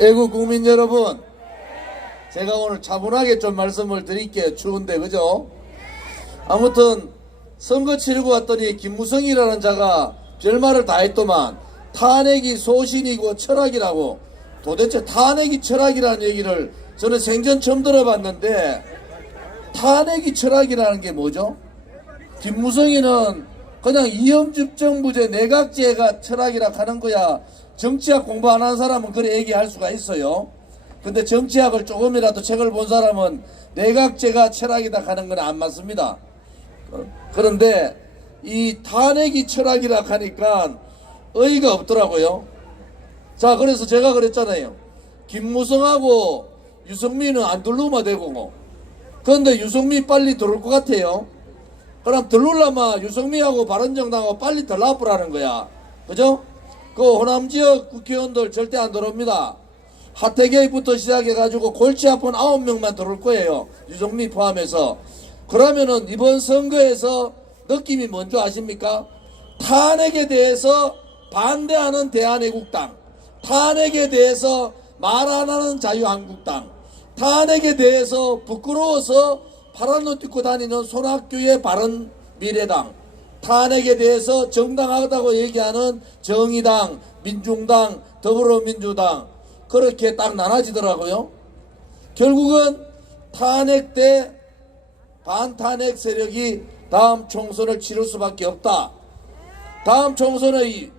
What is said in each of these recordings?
애국 국민 여러분, 제가 오늘 차분하게 좀 말씀을 드릴게요. 추운데, 그죠? 아무튼 선거 치르고 왔더니 김무성이라는 자가 별말을 다 했더만 탄핵이 소신이고 철학이라고. 도대체 탄핵이 철학이라는 얘기를 저는 생전 처음 들어봤는데, 탄핵이 철학이라는 게 뭐죠? 김무성이는 그냥 이념집정부제 내각제가 철학이라 하는 거야. 정치학 공부 안 한 사람은 그래 얘기할 수가 있어요. 근데 정치학을 조금이라도 책을 본 사람은 내각제가 철학이다 하는 건 안 맞습니다. 그런데 이 탄핵이 철학이라 하니까 의의가 없더라고요. 자, 그래서 제가 그랬잖아요. 김무성하고 유승민은 안 들르면 되고, 그런데 유승민 빨리 들어올 것 같아요. 그럼 들르려면 유승민하고 바른정당하고 빨리 들라보라는 거야. 그죠? 그 호남 지역 국회의원들 절대 안 들어옵니다. 하태경부터 시작해가지고 골치 아픈 9명만 들어올 거예요. 유승민 포함해서. 그러면은 이번 선거에서 느낌이 뭔지 아십니까? 탄핵에 대해서 반대하는 대한애국당, 탄핵에 대해서 말 안 하는 자유한국당, 탄핵에 대해서 부끄러워서 파란 옷 입고 다니는 손학규의 바른미래당, 탄핵에 대해서 정당하다고 얘기하는 정의당, 민중당, 더불어민주당, 그렇게 딱 나눠지더라고요. 결국은 탄핵 때 반탄핵 세력이 다음 총선을 치를 수밖에 없다. 다음 총선의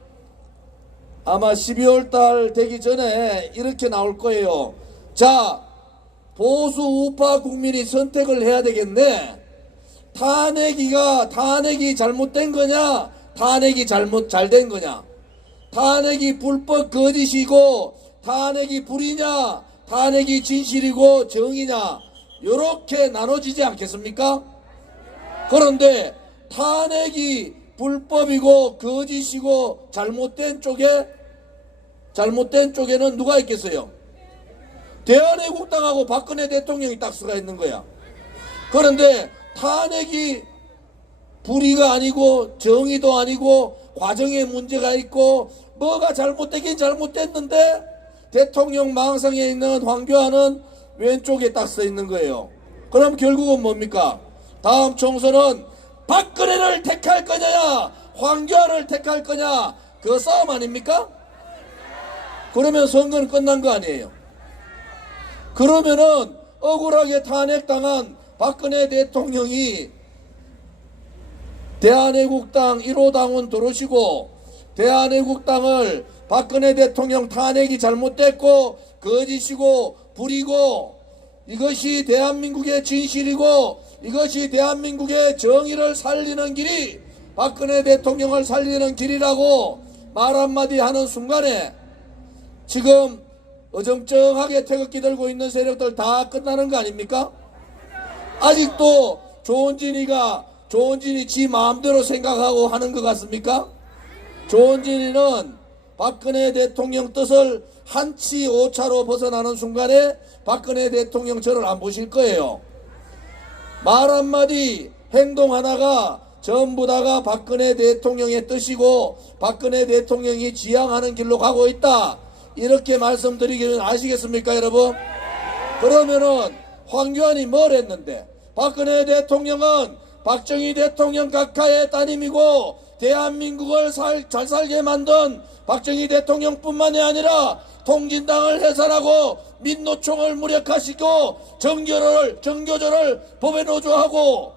아마 12월 달 되기 전에 이렇게 나올 거예요. 자, 보수 우파 국민이 선택을 해야 되겠네. 탄핵이 잘못된 거냐, 탄핵이 잘된 거냐, 탄핵이 불법 거짓이고 탄핵이 불이냐, 탄핵이 진실이고 정이냐, 이렇게 나눠지지 않겠습니까? 그런데 탄핵이 불법이고 거짓이고 잘못된 쪽에는 누가 있겠어요? 대한애국당하고 박근혜 대통령이 딱 수가 있는 거야. 그런데 탄핵이 불의가 아니고 정의도 아니고 과정에 문제가 있고 뭐가 잘못되긴 잘못됐는데 대통령 망상에 있는 황교안은 왼쪽에 딱 서 있는 거예요. 그럼 결국은 뭡니까? 다음 총선은 박근혜를 택할 거냐, 황교안을 택할 거냐, 그 싸움 아닙니까? 그러면 선거는 끝난 거 아니에요. 그러면은 억울하게 탄핵당한 박근혜 대통령이 대한애국당 1호 당원 들어오시고 대한애국당을 박근혜 대통령 탄핵이 잘못됐고 거짓이고 불이고 이것이 대한민국의 진실이고 이것이 대한민국의 정의를 살리는 길이 박근혜 대통령을 살리는 길이라고 말 한마디 하는 순간에 지금 어정쩡하게 태극기 들고 있는 세력들 다 끝나는 거 아닙니까? 아직도 조원진이 지 마음대로 생각하고 하는 것 같습니까? 조원진이는 박근혜 대통령 뜻을 한치 오차로 벗어나는 순간에 박근혜 대통령 저를 안 보실 거예요. 말 한마디 행동 하나가 전부 다가 박근혜 대통령의 뜻이고 박근혜 대통령이 지향하는 길로 가고 있다. 이렇게 말씀드리기는 아시겠습니까, 여러분? 그러면은 황교안이 뭘 했는데? 박근혜 대통령은 박정희 대통령 각하의 따님이고 대한민국을 잘 살게 만든 박정희 대통령뿐만이 아니라 통진당을 해산하고 민노총을 무력화시키고 정교조를 법에 노조하고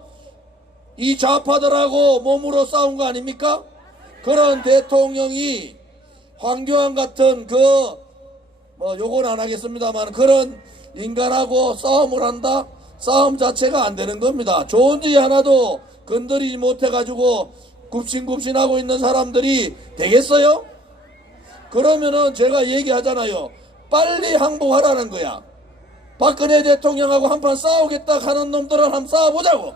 이 좌파들하고 몸으로 싸운 거 아닙니까? 그런 대통령이 황교안 같은 요건 안 하겠습니다만 그런 인간하고 싸움을 한다? 싸움 자체가 안 되는 겁니다. 조원진 하나도 건드리지 못해가지고 굽신굽신하고 있는 사람들이 되겠어요? 그러면은 제가 얘기하잖아요. 빨리 항복하라는 거야. 박근혜 대통령하고 한판 싸우겠다 하는 놈들은 한번 싸워보자고.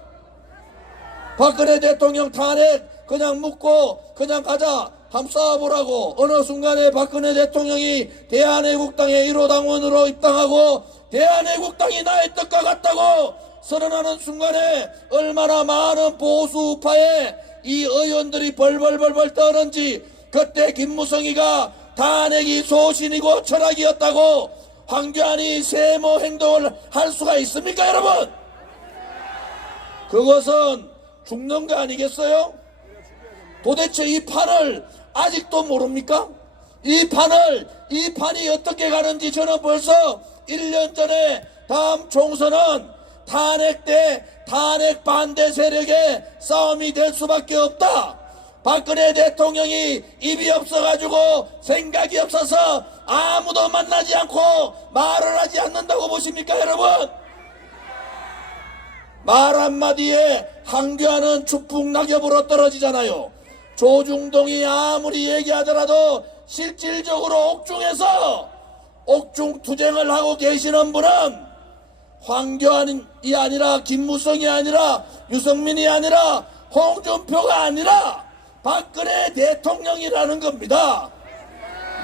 박근혜 대통령 탄핵 그냥 묻고 그냥 가자. 한번 싸워보라고. 어느 순간에 박근혜 대통령이 대한애국당의 1호 당원으로 입당하고 대한애국당이 나의 뜻과 같다고 선언하는 순간에 얼마나 많은 보수우파의 이 의원들이 벌벌벌벌 떠는지 그때 김무성이가 탄핵이 소신이고 철학이었다고 황교안이 세모 행동을 할 수가 있습니까, 여러분? 그것은 죽는 거 아니겠어요? 도대체 이 판을 아직도 모릅니까? 이 판이 어떻게 가는지 저는 벌써 1년 전에 다음 총선은 탄핵 대 탄핵 반대 세력의 싸움이 될 수밖에 없다. 박근혜 대통령이 입이 없어가지고 생각이 없어서 아무도 만나지 않고 말을 하지 않는다고 보십니까, 여러분? 말 한마디에 황교안은 추풍낙엽으로 떨어지잖아요. 조중동이 아무리 얘기하더라도 실질적으로 옥중에서 옥중투쟁을 하고 계시는 분은 황교안이 아니라 김무성이 아니라 유승민이 아니라 홍준표가 아니라 박근혜 대통령이라는 겁니다.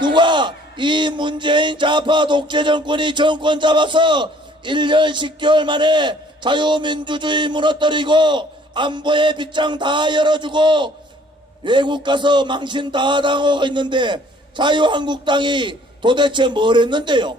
누가 이 문재인 좌파 독재 정권이 정권 잡아서 1년 10개월 만에 자유민주주의 무너뜨리고 안보의 빗장 다 열어주고 외국 가서 망신 다 당하고 있는데 자유한국당이 도대체 뭘 했는데요?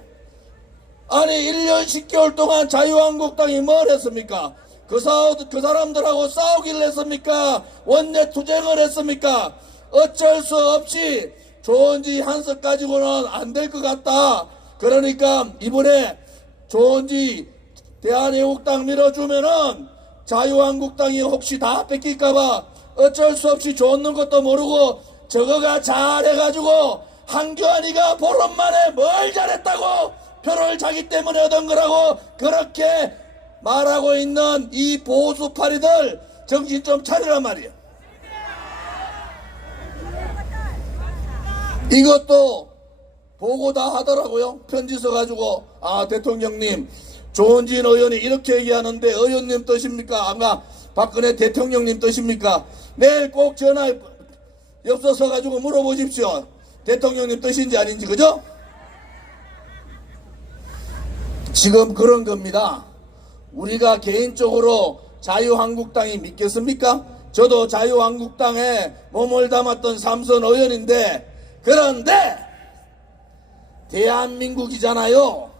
아니 1년 10개월 동안 자유한국당이 뭘 했습니까? 그 사람들하고 싸우기를 했습니까? 원내투쟁을 했습니까? 어쩔 수 없이 조은지 한석 가지고는 안 될 것 같다. 그러니까 이번에 조은지 대한애국당 밀어주면은 자유한국당이 혹시 다 뺏길까봐 어쩔 수 없이 줬는 것도 모르고 저거가 잘해가지고 황교안이가 보름 만에 뭘 잘했다고 표를 자기 때문에 얻은 거라고 그렇게 말하고 있는 이 보수파리들 정신 좀 차리란 말이에요. 이것도 보고 다 하더라고요. 편지 써가지고 대통령님 조은진 의원이 이렇게 얘기하는데 의원님 뜻입니까? 아마 박근혜 대통령님 뜻입니까? 내일 꼭 전화 엽서 써가지고 물어보십시오. 대통령님 뜻인지 아닌지. 그죠? 지금 그런 겁니다. 우리가 개인적으로 자유한국당이 믿겠습니까? 저도 자유한국당에 몸을 담았던 삼선 의원인데 그런데 대한민국이잖아요.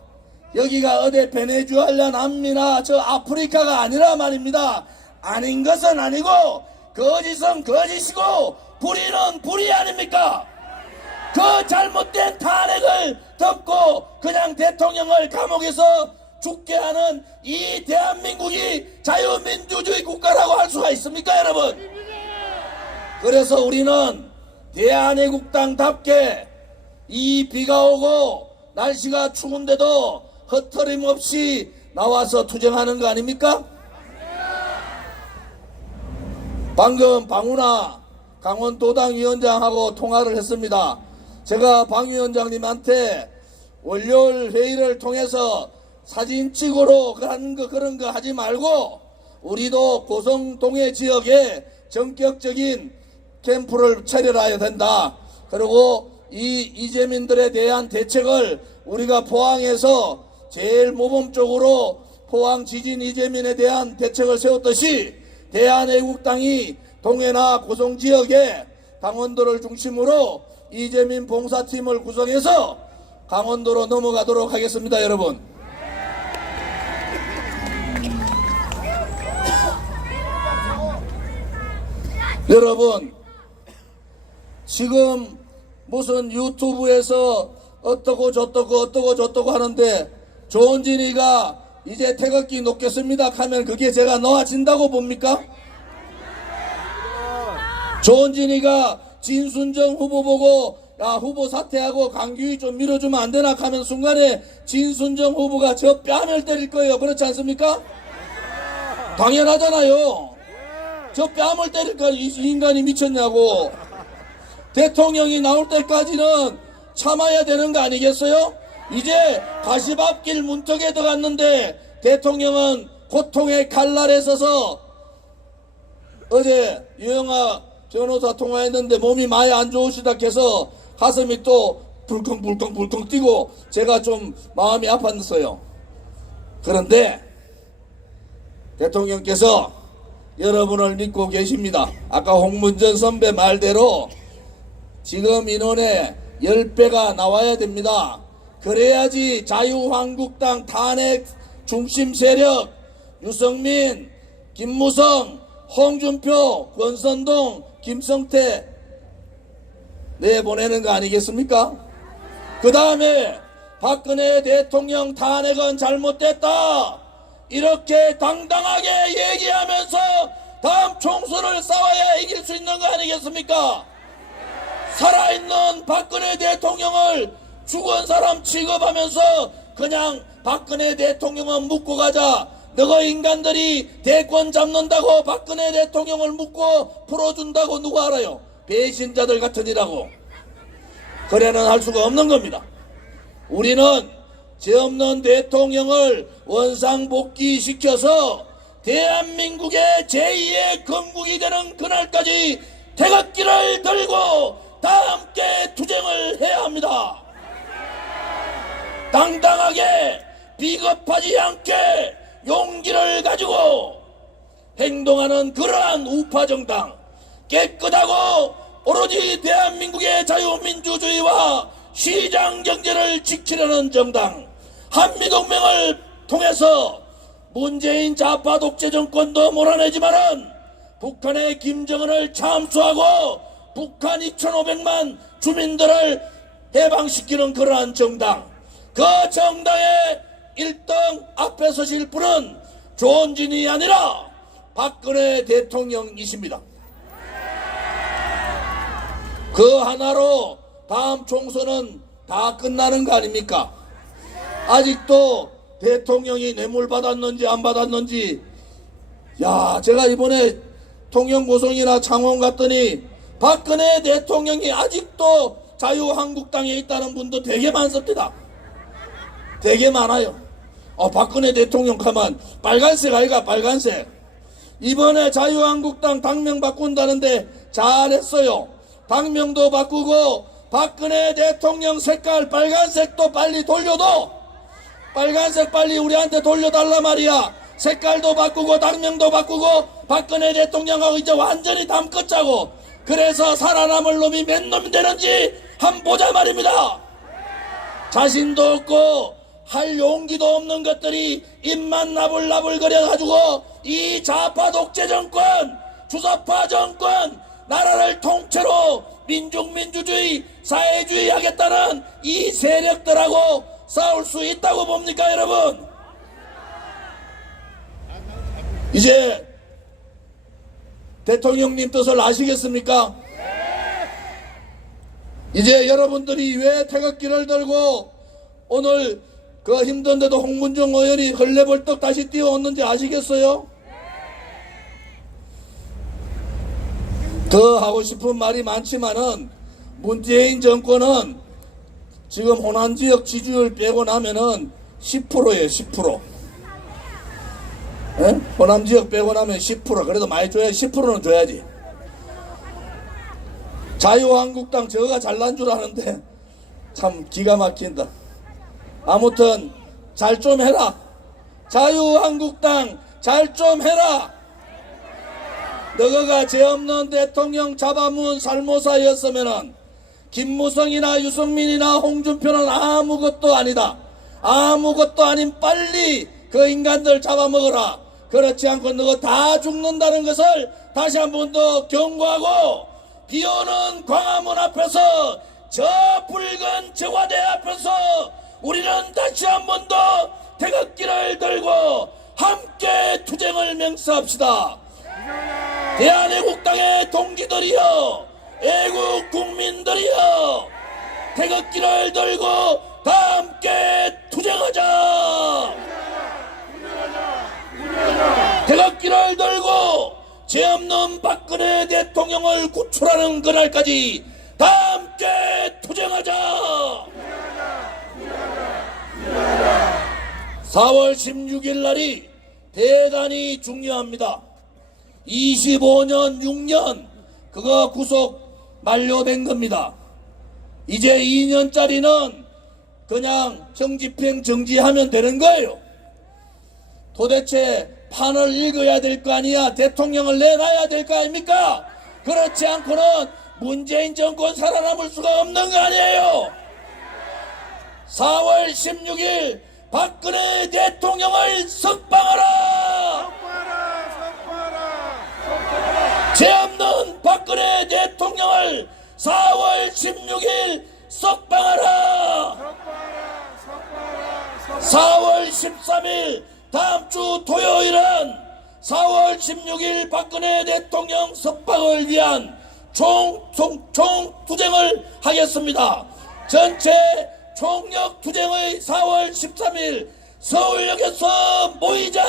여기가 어디 베네수엘라 남미나 저 아프리카가 아니라 말입니다. 아닌 것은 아니고 거짓은 거짓이고 불의는 불의 아닙니까? 그 잘못된 탄핵을 덮고 그냥 대통령을 감옥에서 죽게 하는 이 대한민국이 자유민주주의 국가라고 할 수가 있습니까, 여러분? 그래서 우리는 대한애국당답게 이 비가 오고 날씨가 추운데도 헛터림 없이 나와서 투쟁하는 거 아닙니까? 방금 방훈아 강원도당 위원장하고 통화를 했습니다. 제가 방 위원장님한테 월요일 회의를 통해서 사진 찍으러 그런 거 하지 말고 우리도 고성동해 지역에 전격적인 캠프를 차려야 된다. 그리고 이 이재민들에 대한 대책을 우리가 포항에서 제일 모범적으로 포항 지진 이재민에 대한 대책을 세웠듯이 대한애국당이 동해나 고성 지역에 강원도를 중심으로 이재민 봉사팀을 구성해서 강원도로 넘어가도록 하겠습니다, 여러분. 여러분, 지금 무슨 유튜브에서 어떠고 저떠고 하는데 조은진이가 이제 태극기 놓겠습니다 하면 그게 제가 놓아진다고 봅니까? 조은진이가 진순정 후보 보고 야 후보 사퇴하고 강규희 좀 밀어주면 안 되나 하면 순간에 진순정 후보가 저 뺨을 때릴 거예요. 그렇지 않습니까? 당연하잖아요. 저 뺨을 때릴까 이 인간이 미쳤냐고. 대통령이 나올 때까지는 참아야 되는 거 아니겠어요? 이제 가시밭길 문턱에 들어갔는데 대통령은 고통의 칼날에 서서 어제 유영아 변호사 통화했는데 몸이 많이 안 좋으시다 해서 가슴이 또 불컹 뛰고 제가 좀 마음이 아팠어요. 그런데 대통령께서 여러분을 믿고 계십니다. 아까 홍문전 선배 말대로 지금 인원의 10배가 나와야 됩니다. 그래야지 자유한국당 탄핵 중심 세력 유승민, 김무성, 홍준표, 권선동, 김성태 내보내는 거 아니겠습니까? 그 다음에 박근혜 대통령 탄핵은 잘못됐다 이렇게 당당하게 얘기하면서 다음 총선을 싸워야 이길 수 있는 거 아니겠습니까? 살아있는 박근혜 대통령을 죽은 사람 취급하면서 그냥 박근혜 대통령은 묻고 가자, 너가 인간들이 대권 잡는다고 박근혜 대통령을 묻고 풀어준다고 누가 알아요? 배신자들 같으니라고. 그래는 할 수가 없는 겁니다. 우리는 죄 없는 대통령을 원상복귀시켜서 대한민국의 제2의 건국이 되는 그날까지 태극기를 들고 다 함께 투쟁을 해야 합니다. 당당하게 비겁하지 않게 용기를 가지고 행동하는 그러한 우파정당, 깨끗하고 오로지 대한민국의 자유민주주의와 시장경제를 지키려는 정당, 한미동맹을 통해서 문재인 좌파 독재 정권도 몰아내지만은 북한의 김정은을 참수하고 북한 2,500만 주민들을 해방시키는 그러한 정당, 그 정당의 1등 앞에 서실 분은 조원진이 아니라 박근혜 대통령이십니다. 그 하나로 다음 총선은 다 끝나는 거 아닙니까? 아직도 대통령이 뇌물 받았는지 안 받았는지, 야, 제가 이번에 통영고성이나 창원 갔더니 박근혜 대통령이 아직도 자유한국당에 있다는 분도 되게 많습니다. 되게 많아요. 박근혜 대통령 가만 빨간색 아이가 빨간색. 이번에 자유한국당 당명 바꾼다는데 잘했어요. 당명도 바꾸고 박근혜 대통령 색깔 빨간색도 빨리 돌려도, 빨간색 빨리 우리한테 돌려달라 말이야. 색깔도 바꾸고 당명도 바꾸고 박근혜 대통령하고 이제 완전히 담 껐자고. 그래서 살아남을 놈이 몇 놈이 되는지 한번 보자 말입니다. 자신도 없고 할 용기도 없는 것들이 입만 나불나불 거려가지고 이 좌파 독재 정권, 주사파 정권, 나라를 통째로 민족민주주의, 사회주의 하겠다는 이 세력들하고 싸울 수 있다고 봅니까, 여러분? 이제 대통령님 뜻을 아시겠습니까? 이제 여러분들이 왜 태극기를 들고 오늘 그 힘든데도 홍문종 의원이 헐레벌떡 다시 뛰어왔는지 아시겠어요? 더 하고 싶은 말이 많지만은 문재인 정권은 지금 호남지역 지지율 빼고 나면은 10%예요. 10%. 예? 호남지역 빼고 나면 10%. 그래도 많이 줘야지. 10%는 줘야지. 자유한국당 저거가 잘난 줄 아는데 참 기가 막힌다. 아무튼 잘 좀 해라. 자유한국당 잘 좀 해라. 너가 죄 없는 대통령 잡아문 살모사였으면은 김무성이나 유승민이나 홍준표는 아무것도 아니다. 아무것도 아닌 빨리 그 인간들 잡아먹어라. 그렇지 않고 너가 다 죽는다는 것을 다시 한 번 더 경고하고, 비오는 광화문 앞에서 저 붉은 청와대 앞에서 우리는 다시 한 번 더 태극기를 들고 함께 투쟁을 맹세합시다. 대한애국당의 동기들이여, 애국 국민들이여, 태극기를 들고 다 함께 투쟁하자. 태극기를 들고 죄 없는 박근혜 대통령을 구출하는 그날까지 다 함께 투쟁하자. 4월 16일 날이 대단히 중요합니다. 25년 6년 그거 구속 만료된 겁니다. 이제 2년짜리는 그냥 정집행 정지하면 되는 거예요. 도대체 판을 읽어야 될 거 아니야. 대통령을 내놔야 될 거 아닙니까? 그렇지 않고는 문재인 정권 살아남을 수가 없는 거 아니에요. 4월 16일 박근혜 대통령을 석방하라! 죄 없는 박근혜 대통령을 4월 16일 석방하라! 4월 13일 다음 주 토요일은 4월 16일 박근혜 대통령 석방을 위한 총투쟁을 하겠습니다. 전체 총력 투쟁의 4월 13일 서울역에서 모이자!